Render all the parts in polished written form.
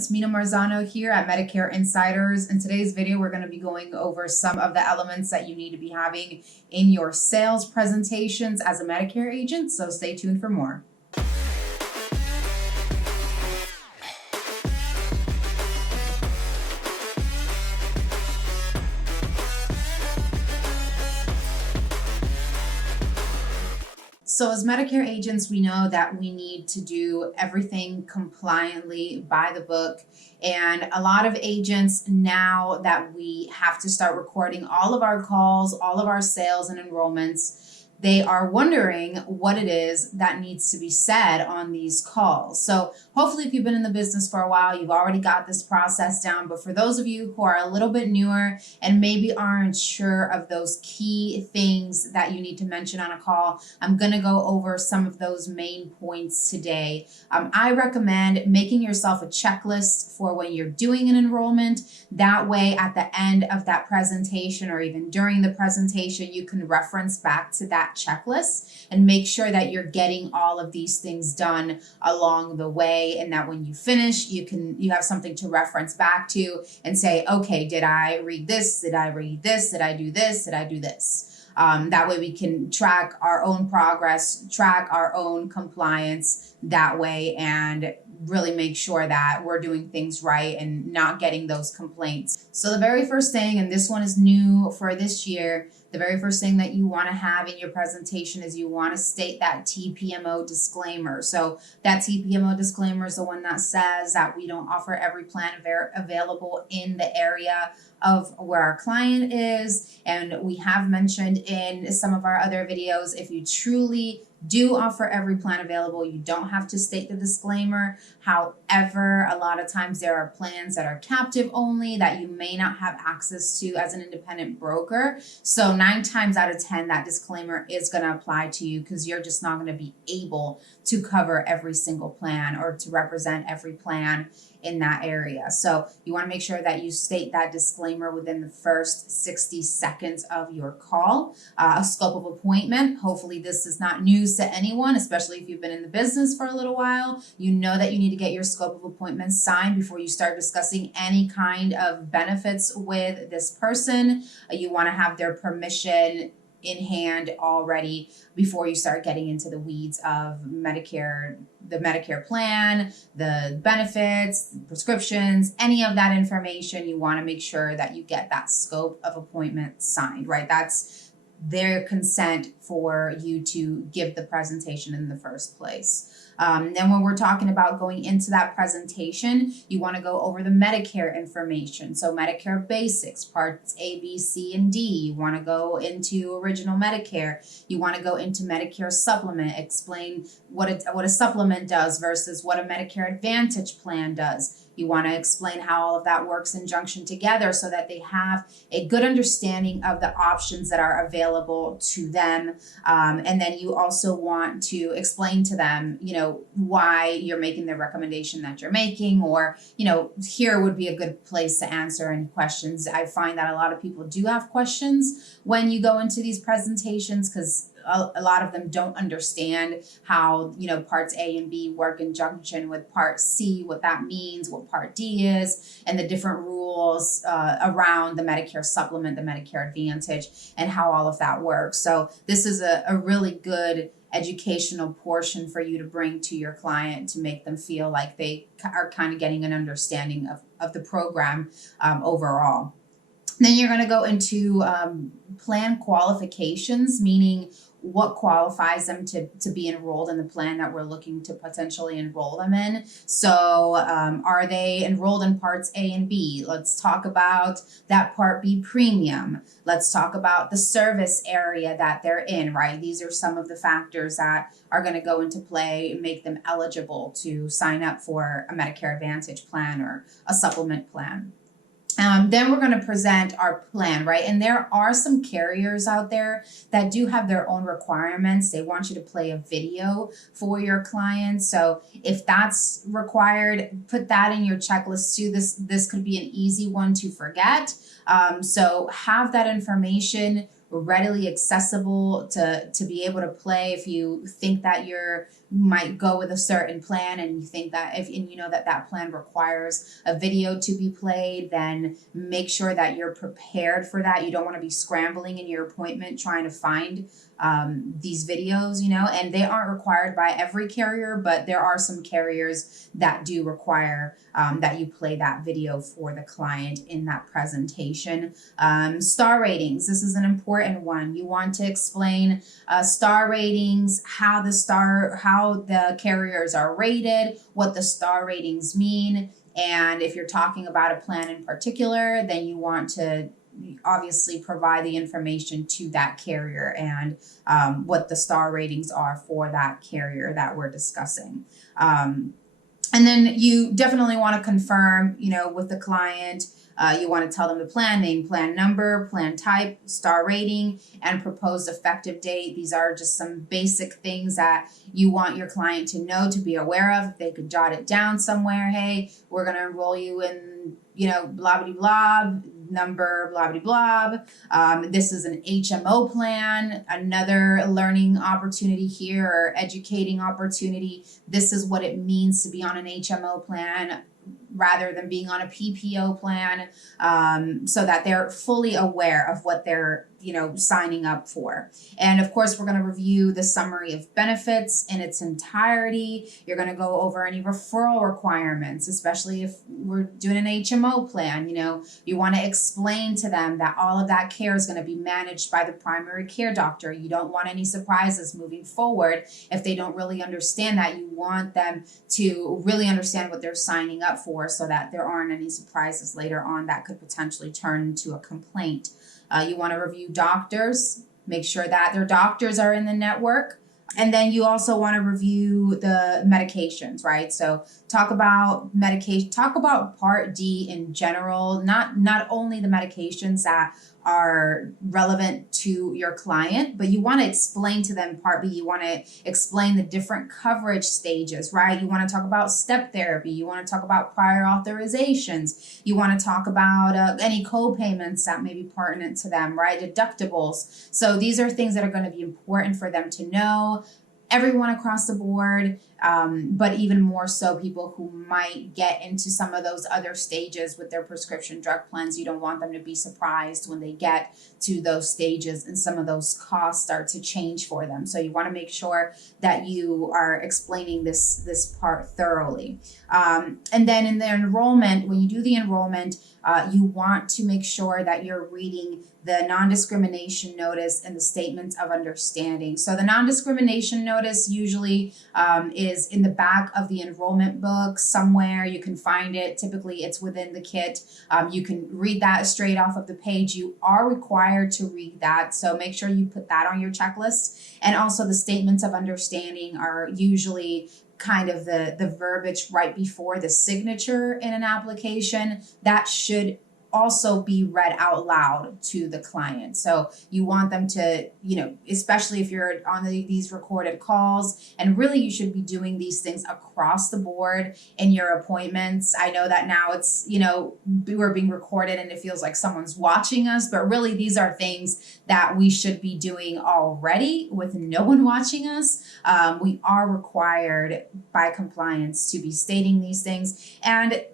It's Mina Marzano here at Medicare Insiders. In today's video, we're going to be going over some of the elements that you need to be having in your sales presentations as a Medicare agent, so stay tuned for more. So as Medicare agents, we know that we need to do everything compliantly by the book. And a lot of agents, now that we have to start recording all of our calls, all of our sales and enrollments, they are wondering what it is that needs to be said on these calls. So hopefully if you've been in the business for a while, you've already got this process down. But for those of you who are a little bit newer and maybe aren't sure of those key things that you need to mention on a call, I'm going to go over some of those main points today. I recommend making yourself a checklist for when you're doing an enrollment. That way at the end of that presentation or even during the presentation, you can reference back to that checklist and make sure that you're getting all of these things done along the way, and that when you finish, you have something to reference back to and say, okay, did I read this? Did I read this? Did I do this? Did I do this? That way we can track our own progress, track our own compliance that way, and really make sure that we're doing things right and not getting those complaints. So the very first thing, and this one is new for this year, the very first thing that you want to have in your presentation is you want to state that TPMO disclaimer. So that TPMO disclaimer is the one that says that we don't offer every plan available in the area of where our client is. And we have mentioned in some of our other videos, if you truly do offer every plan available, you don't have to state the disclaimer. However, a lot of times there are plans that are captive only that you may not have access to as an independent broker. So 9 times out of 10, that disclaimer is going to apply to you because you're just not going to be able to cover every single plan or to represent every plan in that area. So you want to make sure that you state that disclaimer within the first 60 seconds of your call. A scope of appointment. Hopefully this is not news to anyone, especially if you've been in the business for a little while. You know that you need to get your scope of appointment signed before you start discussing any kind of benefits with this person. You want to have their permission in hand already before you start getting into the weeds of Medicare, the Medicare plan, the benefits, the prescriptions, any of that information. You want to make sure that you get that scope of appointment signed, right? That's their consent for you to give the presentation in the first place. Then when we're talking about going into that presentation, you want to go over the Medicare information. So Medicare Basics, Parts A, B, C, and D. You want to go into Original Medicare. You want to go into Medicare Supplement, explain what a supplement does versus what a Medicare Advantage plan does. You want to explain how all of that works in junction together so that they have a good understanding of the options that are available to them. And then you also want to explain to them, why you're making the recommendation that you're making, or, here would be a good place to answer any questions. I find that a lot of people do have questions when you go into these presentations because a lot of them don't understand how, parts A and B work in junction with part C, what that means, what part D is, and the different rules around the Medicare supplement, the Medicare Advantage, and how all of that works. So this is a really good educational portion for you to bring to your client to make them feel like they are kind of getting an understanding of the program overall. Then you're going to go into plan qualifications, meaning what qualifies them to be enrolled in the plan that we're looking to potentially enroll them in. So are they enrolled in parts A and B? Let's talk about that part B premium. Let's talk about the service area that they're in, right? These are some of the factors that are going to go into play and make them eligible to sign up for a Medicare Advantage plan or a supplement plan. Then we're going to present our plan, right? And there are some carriers out there that do have their own requirements. They want you to play a video for your clients. So if that's required, put that in your checklist too. This could be an easy one to forget. So have that information readily accessible to be able to play if you think that you're might go with a certain plan, and you think that and you know that that plan requires a video to be played, then make sure that you're prepared for that. You don't want to be scrambling in your appointment trying to find these videos, and they aren't required by every carrier, but there are some carriers that do require that you play that video for the client in that presentation. Star ratings. This is an important one. You want to explain star ratings, how the carriers are rated, what the star ratings mean. And if you're talking about a plan in particular, then you want to obviously provide the information to that carrier and what the star ratings are for that carrier that we're discussing. And then you definitely want to confirm, with the client. You want to tell them the plan name, plan number, plan type, star rating, and proposed effective date. These are just some basic things that you want your client to know, to be aware of. If they could jot it down somewhere, hey, we're going to enroll you in, blah, blah, blah, number, blah, blah, blah. This is an HMO plan, another learning opportunity here, or educating opportunity. This is what it means to be on an HMO plan rather than being on a PPO plan, so that they're fully aware of what they're signing up for. And of course, we're going to review the summary of benefits in its entirety. You're going to go over any referral requirements, especially if we're doing an HMO plan. You want to explain to them that all of that care is going to be managed by the primary care doctor. You don't want any surprises moving forward if they don't really understand that. You want them to really understand what they're signing up for, so that there aren't any surprises later on that could potentially turn into a complaint. You want to review doctors, make sure that their doctors are in the network. And then you also want to review the medications, right? So talk about medication, talk about Part D in general, not only the medications that are relevant to your client, but you want to explain to them Part B. You want to explain the different coverage stages, right? You want to talk about step therapy. You want to talk about prior authorizations. You want to talk about any co-payments that may be pertinent to them, right? Deductibles. So these are things that are going to be important for them to know. Everyone across the board, but even more so people who might get into some of those other stages with their prescription drug plans. You don't want them to be surprised when they get to those stages and some of those costs start to change for them. So you want to make sure that you are explaining this part thoroughly. And then in the enrollment, when you do the enrollment, you want to make sure that you're reading the non-discrimination notice and the statements of understanding. So the non-discrimination notice usually is in the back of the enrollment book somewhere. You can find it. Typically, it's within the kit. You can read that straight off of the page. You are required to read that, so make sure you put that on your checklist. And also the statements of understanding are usually kind of the verbiage right before the signature in an application. That should also be read out loud to the client. So you want them to, especially if you're on these recorded calls, and really you should be doing these things across the board in your appointments. I know that now it's, we're being recorded and it feels like someone's watching us, but really these are things that we should be doing already with no one watching us. We are required by compliance to be stating these things. And,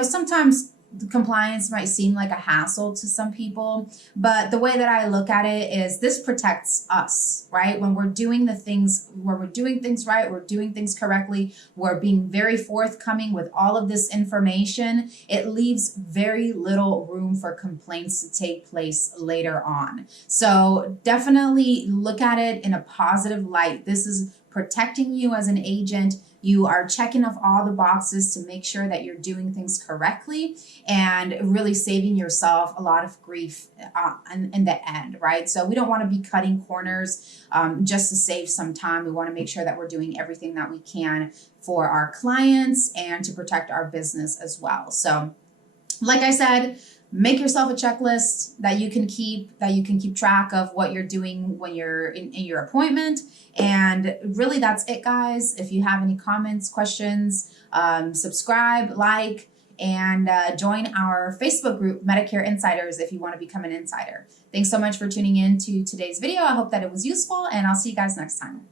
sometimes the compliance might seem like a hassle to some people, but the way that I look at it is this protects us, right? When we're doing things right, we're doing things correctly, we're being very forthcoming with all of this information, it leaves very little room for complaints to take place later on. So definitely look at it in a positive light. This is protecting you as an agent. You are checking off all the boxes to make sure that you're doing things correctly and really saving yourself a lot of grief in the end, right? So we don't want to be cutting corners just to save some time. We want to make sure that we're doing everything that we can for our clients and to protect our business as well. So like I said, make yourself a checklist that you can keep track of what you're doing when you're in your appointment. And really that's it, guys. If you have any comments, questions, subscribe, like, and join our Facebook group, Medicare Insiders, if you want to become an insider. Thanks so much for tuning in to today's video. I hope that it was useful, and I'll see you guys next time.